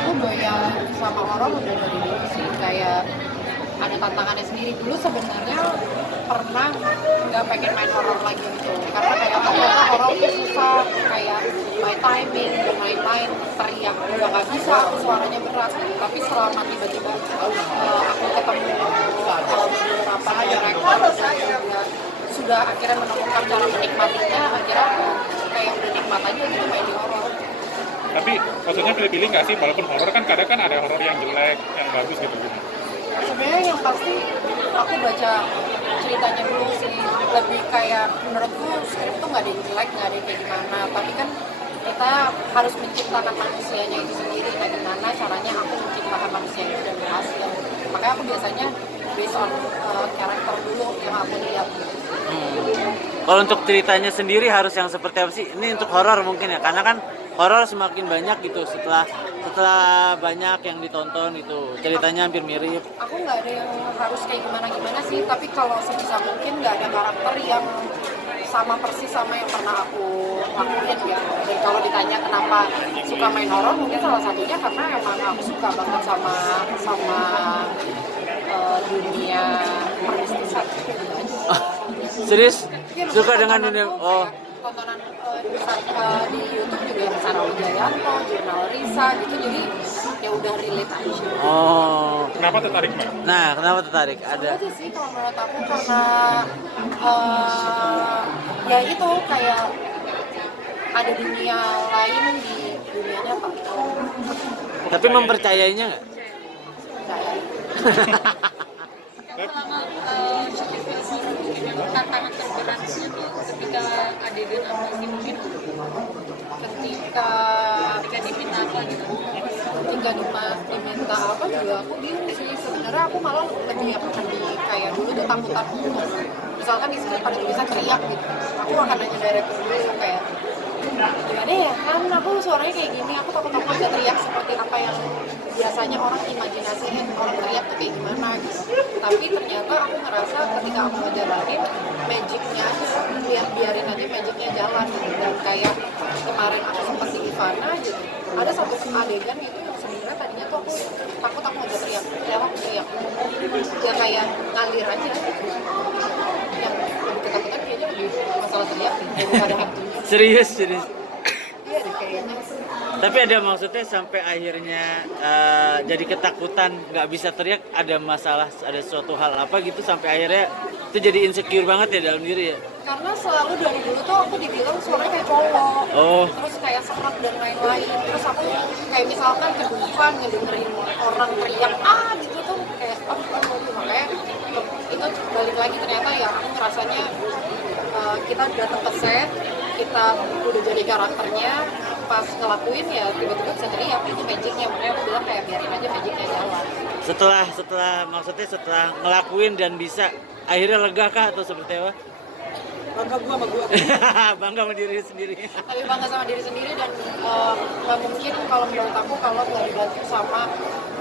aku doyan sama horor udah dari dulu sih, kayak ada tantangannya sendiri. Dulu sebenarnya pernah nggak pengen main horor lagi gitu, karena kayak ternyata horor tuh susah, kayak my timing dan lain-lain, teriak juga nggak bisa, suaranya berat gitu. Tapi selama tiba-tiba aku ketemu beberapa director sudah akhirnya menemukan cara menikmatinya, akhirnya kayak udah nikmat aja gitu main di horor. Tapi maksudnya pilih-pilih nggak sih, walaupun horor kan kadang kan ada horor yang jelek, yang bagus gitu. Sebenarnya yang pasti aku baca ceritanya dulu sih, lebih kayak menurutku skrip tuh nggak ada yang jelek, nggak ada yang kayak gimana, tapi kan kita harus menciptakan manusianya itu sendiri. Nah, gimana caranya aku menciptakan manusia itu dan berhasil, makanya aku biasanya based on karakter dulu yang aku lihat. Kalau untuk ceritanya sendiri harus yang seperti apa sih? Ini untuk horor mungkin ya, karena kan horor semakin banyak gitu setelah banyak yang ditonton gitu, ceritanya hampir mirip. Aku nggak ada yang harus kayak gimana sih, tapi kalau sebisa mungkin nggak ada karakter yang sama persis sama yang pernah aku lakuin ya. Dan kalau ditanya kenapa suka main horor, mungkin salah satunya karena emang aku suka banget sama dunia permistisan. Serius? Ya, Suka dengan tontonan dunia? tuh Oh, kayak tontonan di YouTube juga yang Sarah Wijayanto, Jurnal Risa gitu, jadi ya udah relate aja. oh. Kenapa tertarik Mbak? Nah, kenapa tertarik? Seru Ada. aja sih kalau menurut aku, karena ya itu kayak ada dunia lain di dunianya Pak. Tapi mempercayainya nggak? Selama syuting film horor mungkin memang tantangan terberatnya tuh ketika adegan apa sih, mungkin ketika diminta apa gitu. ketika diminta apa juga aku bingung sih sebenarnya. Aku malah lebih akan di kayak dulu tuh takut misalkan di sini pada bisa teriak gitu, aku akan nanya director dulu kayak gimana ya, kan aku suaranya kayak gini, aku takut bisa teriak seperti apa yang biasanya orang imajinasiin orang teriak tuh kayak gimana gitu. Tapi ternyata aku ngerasa ketika aku ngejalanin magicnya aja, biarin aja magicnya jalan gitu. Dan kayak kemarin aku sempat di Ivana gitu, ada satu adegan gitu yang sebenarnya tadinya tuh aku takut aku mau teriak, aku teriak ya kayak ngalir aja gitu. Yang lebih ketakutan kayaknya lebih masalah teriak daripada hantunya. Serius. Iya deh kayaknya. Tapi ada maksudnya sampai akhirnya jadi ketakutan, nggak bisa teriak, ada masalah, ada suatu hal apa gitu sampai akhirnya itu jadi insecure banget ya dalam diri ya? Karena selalu dari dulu tuh aku dibilang suaranya kayak cowok, Oh. terus kayak serak dan lain-lain. Terus aku kayak misalkan kedufan ngedengerin orang teriak gitu tuh kayak makanya itu balik lagi ternyata ya aku ngerasanya kita datang ke set, kita udah jadi karakternya, pas ngelakuin ya tiba-tiba bisa teriak, itu magicnya. Makanya aku bilang kayak biarin aja magicnya jalan. Setelah ngelakuin dan bisa, akhirnya lega kah atau seperti apa? Bangga gua sama gua. Bangga sama diri sendiri. Tapi bangga sama diri sendiri dan nggak mungkin kalau menurut aku kalau nggak dibantu sama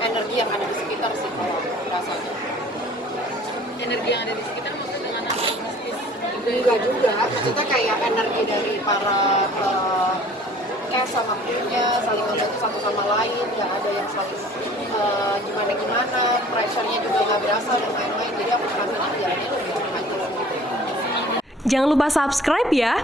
energi yang ada di sekitar sih kalau rasanya. Energi yang ada di sekitar maksudnya dengan apa mistis Enggak juga, maksudnya kayak energi dari para cast sama krunya saling membantu satu sama lain, nggak ada yang saling gimana-gimana, pressure-nya juga nggak berasa dan lain-lain. Jadi aku merasa jalannya lebih lancar. Jangan lupa subscribe ya.